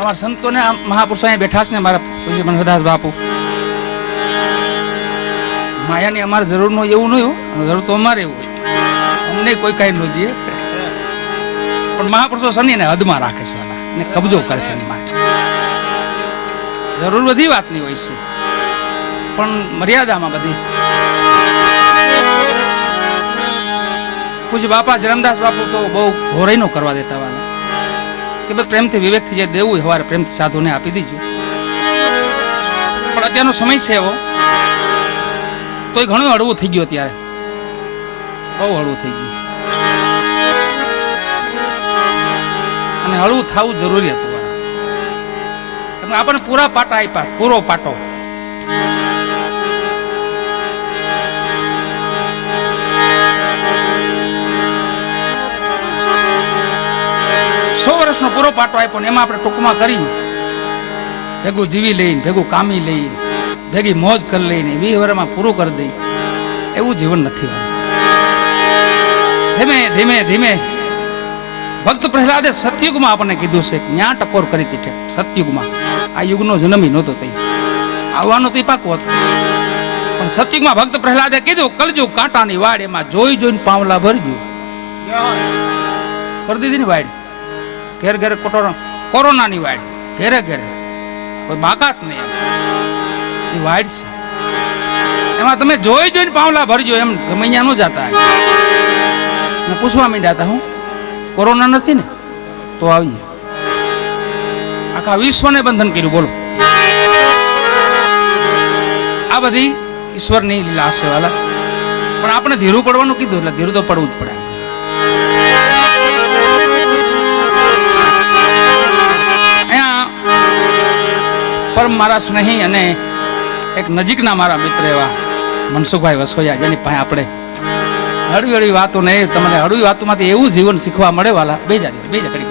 અમારા સંતોને મહાપુરુષો અહીંયા બેઠા છે ને, મારા પૂજ્ય મનહરદાસ બાપુ, માયાની અમારે જરૂર ન એવું નહીં, જરૂર તો અમારે એવું અમને કોઈ કઈ ન દે, પણ મહાપુરુષો શનિને હદમાં રાખે છે ને કબજો કરે છે એમાં. જરૂર બધી વાતની હોય છે પણ મર્યાદામાં બધી. પૂજ્ય બાપા જરમદાસ બાપુ તો બહુ ઘોરાઈ નો કરવા દેતા વાળા કે ભાઈ પ્રેમથી વિવેકથી જે દેવું હવારે પ્રેમથી સાધુને આપી દીજો. પણ અત્યારનો સમય છે એવો, તોય ઘણું હળવું થઈ ગયું, અત્યારે બહુ હળવું થઈ ગયું અને હળવું થવું જરૂરી હતું. તમે આપણને પૂરા પાટા આપ્યા, પૂરો પાટો. સો વર્ષનો પૂરો પાટો આપ્યો ને એમાં આપણે ટૂંકમાં કરી ભેગું જીવી લઈને, ભેગું કામી લઈને, ભેગી મોજ કરી લઈને 20 વર્ષમાં પૂરું કરી દઈ, એવું જીવન નથી. ધીમે ધીમે ધીમે ભક્ત પ્રહલાદે સતયુગમાં આપણને કીધું છે, ન્યા ટકોર કરી હતી સતયુગમાં. આ યુગનો જન્મ નહોતો થઈ, આવવાનો તો પાકો હતો, પણ સતયુગમાં ભક્ત પ્રહલાદે કીધું કલજુગ કાંટાની વાડ, એમાં જોઈ જોઈને પાવલા ભરજો. કરી દીધી ને વાડ, ઘેર ઘેર કોરોનાની વાડ, ઘેરે ઘેરે કોઈ બાકાત નહીં, એ વાડ છે. એમાં તમે જોઈ જોઈને પાવલા ભરજો, એમ ગમે ત્યાં ન જતા. પૂછવા માંડ્યા હતા, હું કોરોના નથી ને તો આવીએ. આખા વિશ્વને બંધન કર્યું, બોલો. આ બધી ઈશ્વરની લીલા છે વાલા. પણ આપણે ધીરું પડવાનું કીધું એટલે ધીરું તો પડવું જ પડે. અહીંયા પરમ મારા સ્નેહી અને એક નજીકના મારા મિત્ર એવા મનસુખભાઈ વસોયા, જેની પાસે આપણે હળવી હળવી વાતો ને તમને હળવી વાતોમાંથી એવું જીવન શીખવા મળે વાલા. બે જા ઘડી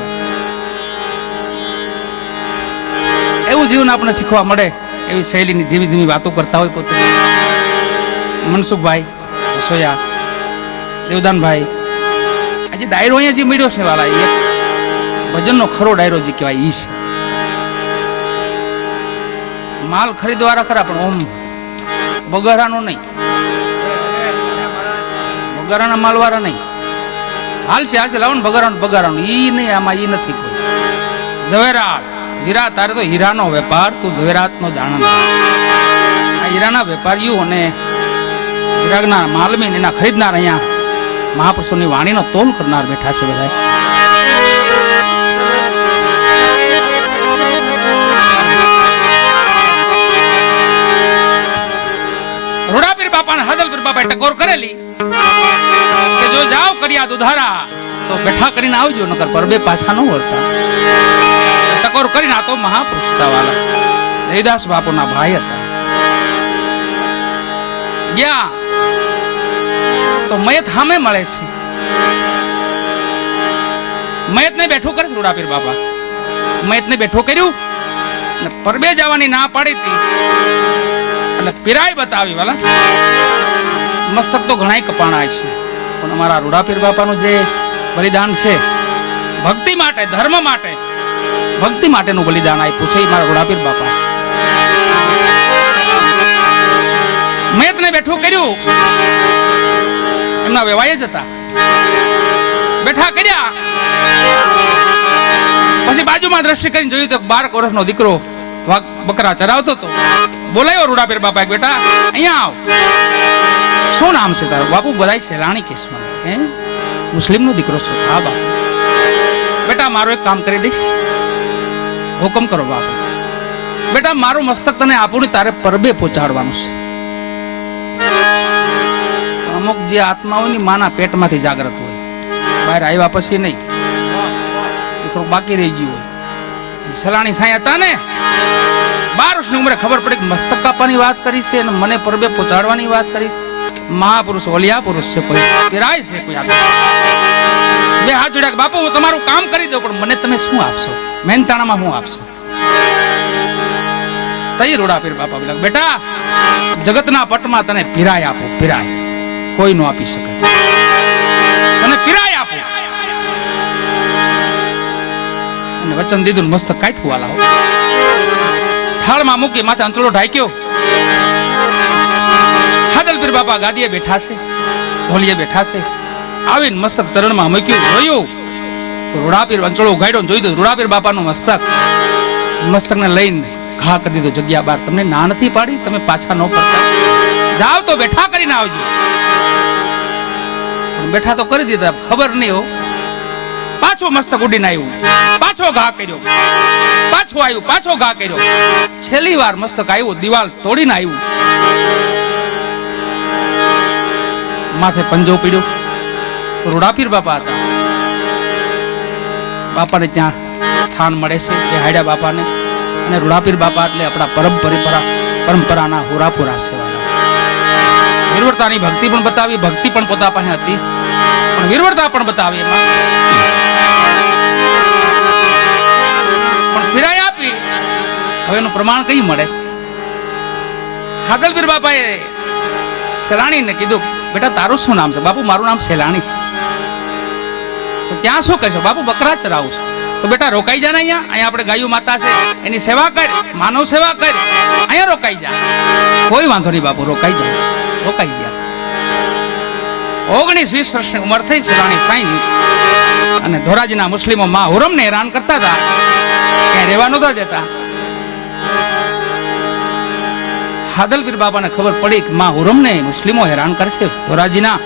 એવું જીવન આપણે શીખવા મળે એવી શૈલીની ધીમી ધીમી વાતો કરતા હોય પોતે. મનસુખભાઈ વસોયા, દેવદાનભાઈ, આજે ડાયરો અહીંયા જે મળ્યો છે વાલા, એ ભજનનો ખરો ડાયરો જે કહેવાય ઈ છે. માલ ખરીદવાળા ખરા, પણ ઓમ બગારાનો નહીં, બગારાના માલવાળા નહીં. હાલશે લાવો ને બગારાનું ઈ નહીં, આમાં ઈ નથી કોઈ. ઝવેરાત હીરા, તારે તો હીરાનો વેપાર, તું ઝવેરાતનો જાણન. આ હીરાના વેપારીઓ અને હીરાના માલમીન એના ખરીદનાર અહીંયા મહાપુરુષોની વાણીનો તોલ કરનાર બેઠા છે બધા. રૂડાપીર બાપા ને હદલપીર બાપાએ ટકોર કરેલી કે જો જાવ કર્યા દુધારા તો બેઠા કરીને આવજો, નકર પરબે પાછા ન વળતા. ટકોર કરીને આ તો મહાપુરુષ હતા વાલા, હરિદાસ બાપુના ભાઈ હતા. ગયા તો મયત સામે મળે છે. મયત ને બેઠું કરે છે રૂડાપીર બાપા. મયત ને બેઠું કર્યું અને પરબે જવાની ના પાડી હતી એટલે પીરાય બતાવી વાલા. મસ્તક તો ઘણાય કપાણા છે, પણ અમારા રૂડાપીર બાપાનું જે બલિદાન છે ભક્તિ માટે, ધર્મ માટે, ભક્તિ માટેનું બલિદાન આપ્યું છે, એ મારા રૂડાપીર બાપા. મયત ને બેઠું કર્યું, એમના વેવાય જ હતા, બેઠા કર્યા. પછી બાજુમાં દ્રષ્ટિ કરીને જોયું તો 12 વર્ષનો દીકરો બકરા ચરાવતો હતો. બોલાયો રૂડાપીર બાપા, બેટા અહીંયા આવ. શું નામ છે તારું? બાપુ બોલાય છે રાણી કેશમાં. હે, મુસ્લિમ નો દીકરો છો? હા બાપુ. બેટા મારું એક કામ કરી દઈશ, હુકમ કરો બાપુ. બેટા મારું મસ્તક તને આપું ને તારે પરબે પહોંચાડવાનું છે. અમુક જે આત્માઓની માના પેટમાંથી જાગૃત હોય, બહાર આવ્યા પછી નહીં, એ થોડું બાકી રહી ગયું હોય. સલાણી સાંઈ હતા ને, 12 વર્ષની ઉંમરે ખબર પડી કે મસ્તક કાપવાની વાત કરી છે અને મને પરબે પહોંચાડવાની વાત કરી છે. મહાપુરુષ ઓલિયા પુરુષ છે, કોઈ પીરાય છે, કોઈ આપે. બે હાથ જોડ્યા કે બાપુ હું તમારું કામ કરી દઉં, પણ મને તમે શું આપશો? મહેનતાણામાં શું આપશો? તઈ રૂડાપીર બાપા બોલ્યા, બેટા જગતના પટમાં તને પીરાય આપો, પીરાય કોઈ નો આપી શકે, તને પીરાય આપો. અને વચન દીધું ને મસ્તક કાઢ્યું વાલા થાળમાં મૂકી માથે અંચળો ઢાંક્યો. હાદલપીર બાપા ગાદીએ બેઠા છે, ઢોલીએ બેઠા છે. આવીને મસ્તક ચરણમાં મૂક્યું, જોયું તો રૂડાપીર અંચળો ઉઘાડ્યો, જોઈ તો રૂડાપીર બાપાનું મસ્તકને લઈને ઘા કરી દીધો જગ્યા બહાર. તમને ના નથી પાડી, તમે પાછા ન પડતા, જાવ તો બેઠા કરીને આવજો. બેઠા તો કરી દીધા, ખબર નહીં હો. પાછો મસ્તક ઉડીને આવ્યું, પાછો ઘા કર્યો, પાછો આવ્યું, પાછો ઘા કર્યો. છેલ્લી વાર મસ્તક આવ્યું, દિવાલ તોડીને આવ્યું, માથે પંજો પીડ્યો. તો રૂડાપીર બાપા હતા. બાપાને ત્યાં સ્થાન મળે છે એ હાડ્યા બાપાને. અને રૂડાપીર બાપા એટલે આપણા પરંપરાના હુરાપુરા સેવાના. વીરવરતાની ભક્તિ પણ બતાવી, ભક્તિ પણ પોતા પાસે હતી, પણ વીરવરતા પણ બતાવી. એમાં પણ ફિરાય આપી. હવે એનું પ્રમાણ કઈ મળે? હાદલપીર બાપાએ સેલાણીને કીધું, બેટા તારું શું નામ છે? બાપુ મારું નામ સેલાણી છે. તો ત્યાં શું કહેશો? બાપુ બકરા ચરાવું છું. તો બેટા રોકાઈ જા ને અહીંયા આપણે ગાયું માતા છે એની સેવા કર, માનવ સેવા કર, અહીંયા રોકાઈ જા. કોઈ વાંધો નહીં બાપુ, રોકાઈ જા. રોકાઈ ગયા. 19-20 વર્ષની ઉંમર થઈ સેલાણી સાઈની. અને ધોરાજીના મુસ્લિમો માં હુરમને હેરાન કરતા હતા, ક્યાંય રહેવા નહોતા દેતા. હાદલપીર બાપાને ખબર પડી કે માં હુરમને મુસ્લિમો હેરાન કરશે. ધોરાજીના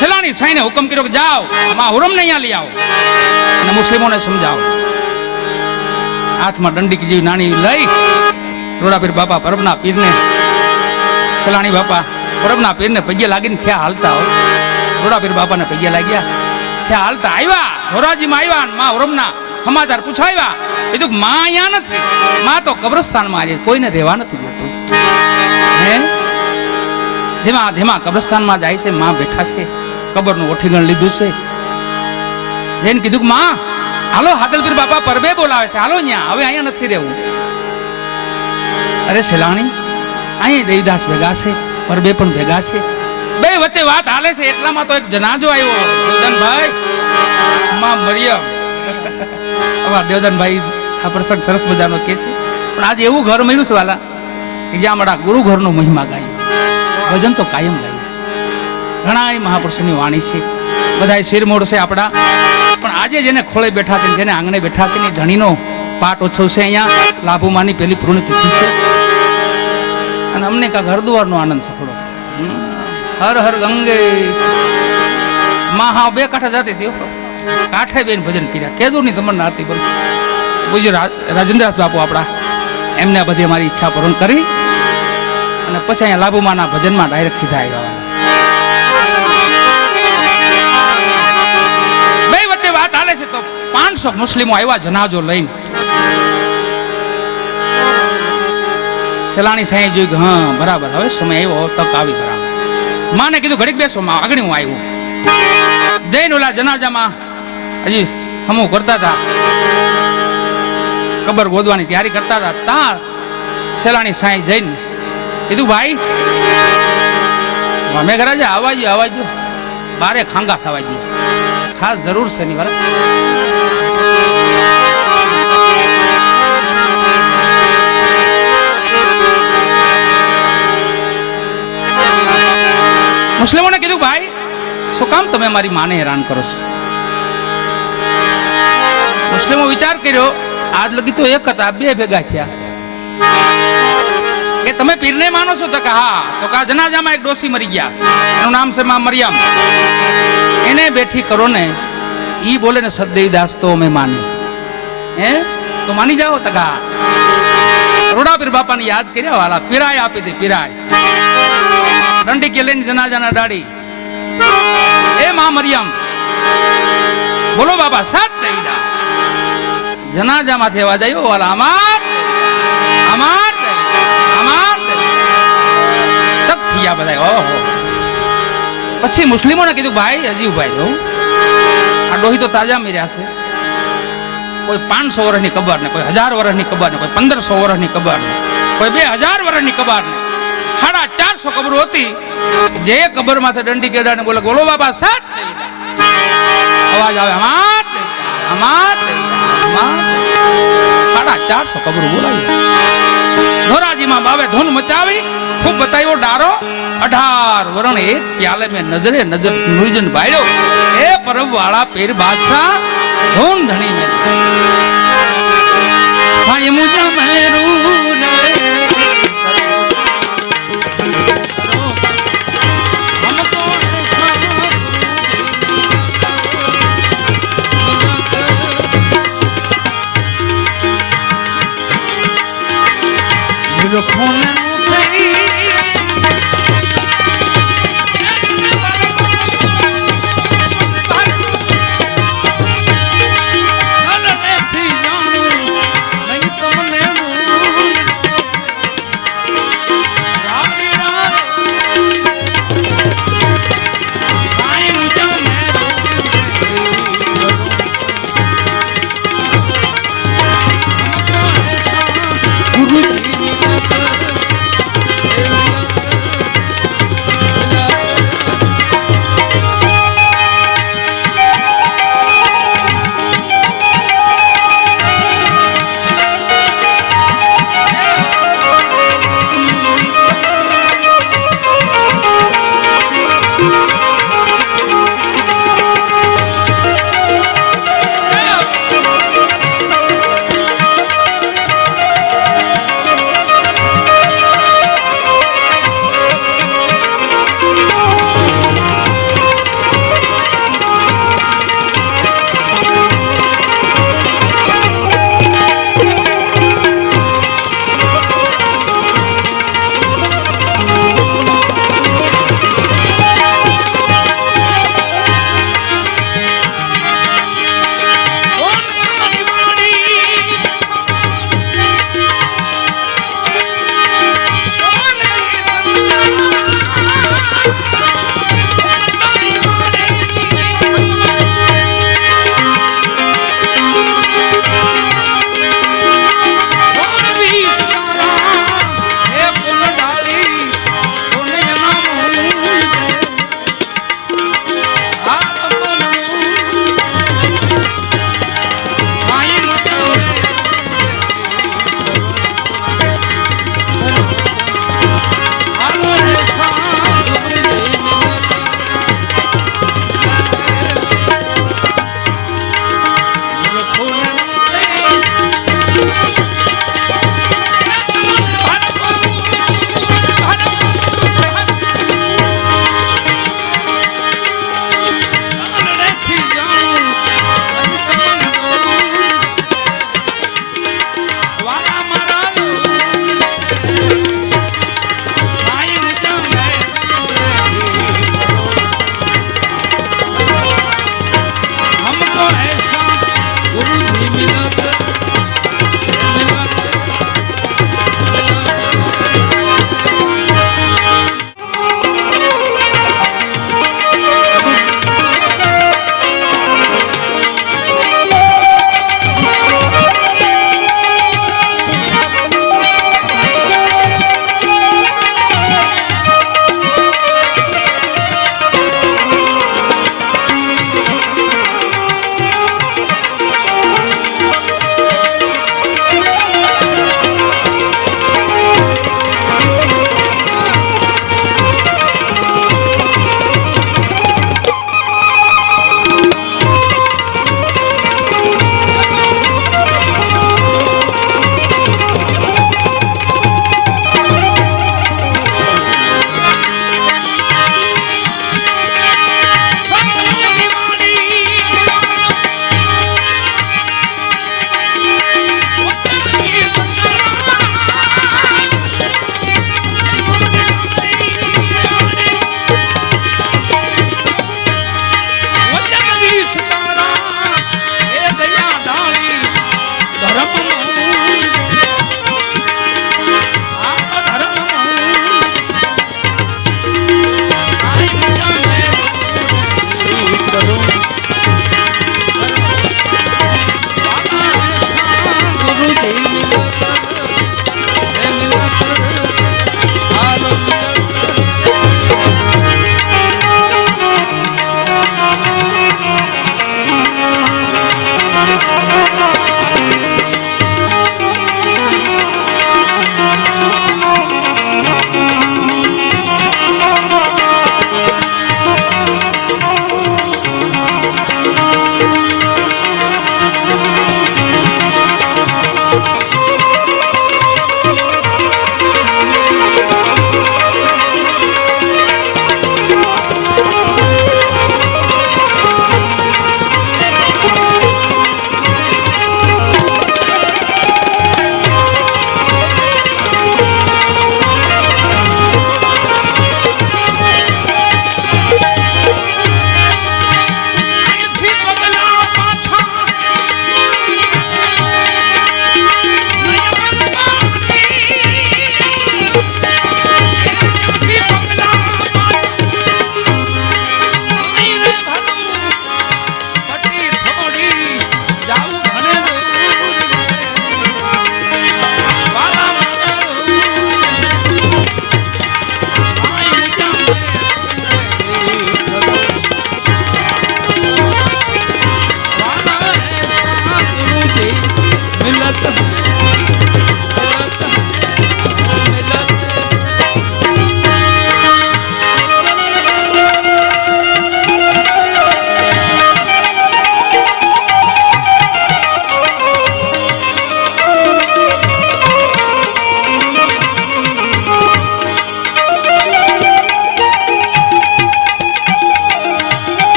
સેલાણી સાઈને હુકમ કર્યો કે જાઓ માં હુરમને અહીંયા લઈ આવો અને મુસ્લિમોને સમજાવો. હાથમાં દંડીક જેવી નાની લઈ રૂડાપીર બાપા પરબના પીરને, સેલાણી બાપા પરબના પીરને પગે લાગીને થયા હાલતા હોય. રૂડાપીર બાપાને પગે લાગ્યા, થયા હાલતા આવ્યા. ધોરાજીમાં આવ્યા, માં હુરમના સમાચાર પૂછાવ્યા. કીધું માં અહીંયા નથી, માં તો કબ્રસ્તાનમાં આવી, કોઈને રહેવા નથી દેતું. હે ધીમા ધીમા કબ્રસ્તાનમાં જાય છે. માં બેઠા છે, કબરનું ઓઠીગણ લીધું છે. જઈને કીધું માં હાલો, હાદલપીર બાપા પરબે બોલાવે છે, હાલો ન્યા, હવે અહીંયા નથી રહેવું. અરે સેલાણી અહીં દેવીદાસ ભેગા છે, પરબે પણ ભેગા છે, બે વચ્ચે વાત હાલે છે. એટલામાં તો એક જનાજો આવ્યો. દેવદાનભાઈ માં મરિયમ. અમારા દેવદાનભાઈ આ પ્રસંગ સરસ મજાનો કે છે. પણ આજે એવું ઘર મળ્યું છે વાલા કે જ્યાં અમારા ગુરુ ઘરનો મહિમા ગાય. ભજન તો કાયમ ગાઈશ. ઘણા મહાપુરુષોની વાણી છે, બધા શિરમોડ છે આપણા. પણ આજે જેને ખોળે બેઠા છે, જેને આંગણે બેઠા છે, ને ધણીનો પાઠ ઉત્સવ છે. અહીંયા લાભુમાની પેલી પૂર્ણ તિથિ છે. અને અમને કાંક હરદ્વારનો આનંદ છે થોડો. હર હર ગંગે માં હા બે કાંઠા જતી હતી, કાંઠે બેન ભજન કર્યા. કેદું ની તમને હતી બોલ. પૂજ્ય રાજેન્દ્રદાસ બાપુ આપણા, એમને બધી અમારી ઈચ્છા પૂર્ણ કરી અને પછી અહીંયા લાભુમાના ભજનમાં ડાયરેક્ટ સીધા આવ્યા. બે વચ્ચે વાત હાલે છે તો 500 મુસ્લિમો આવ્યા જનાજો લઈને. સેલાણી સાહેબ જોયું કે હા બરાબર, હવે સમય આવ્યો, તક આવી બરાબર. માને કીધું ઘડીક બેસો, માં આગળ હું આવ્યું. જઈને ઓલા જનાજામાં હજી હમું કરતા હતા, કબર ગોદવાની તૈયારી કરતા હતા. ત્યાં સેલાણી સાંઈ જઈને કીધું ભાઈ મેઘરાજા આવાજો, બારે ખાંગા થવા જોઈએ, ખાસ જરૂર છે ની વાલા. મુસ્લિમોને કીધું ભાઈ શું કામ તમે મારી માને હેરાન કરો છો? મુસ્લિમો વિચાર કર્યો, આજ લગી તો એક હતા, બે ભેગા થયા. કે તમે પીરને માનો છો? તો કે હા. તો કા જનાજામાં એક ડોસી મરી ગયા, એનું નામ છે માં મરિયમ, એને બેઠી કરો ને. ઈ બોલે ને સદદેવીદાસ તો અમે માની. હે તો માની જાઓ? તો કા રૂડાપીર બાપાને યાદ કર્યા વાલા, પીરાય આપી દે, પીરાય દંડી કે લઈને જનાજાના દાડી. એ માં મરિયમ બોલો બાપા સાત દેવીદાસ. જનાજામાંથી અવાજ આવ્યો વાલા, અમાર અમાર અમાર ચક થયા બધા. ઓહો. પછી મુસ્લિમોને કીધું ભાઈ હજી ઉભા રહો, આ ડોહી તો તાજા મર્યા છે. કોઈ 500 વર્ષની કબર ને, કોઈ 1000 વર્ષની કબર ને, કોઈ 1500 વર્ષની કબર ને, કોઈ 2000 વર્ષની કબર ને, 450 કબરો હતી. જે કબર માથે દંડી કેડા ને બોલે બોલો બાપા સાત દેવીદાસ. અવાજ આવે અમાર અમાર ₹450 કબરો બોલાવ્યો ધોરાજીમાં બાવે ધૂન મચાવી ખૂબ બતાવ્યો ડારો 18 વરણ એક પ્યાલે में नजरे नजर नुरजन भाड़ो ए परब वाला पीर बादशाह धून धनी में साईं मुझा मेरू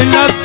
એના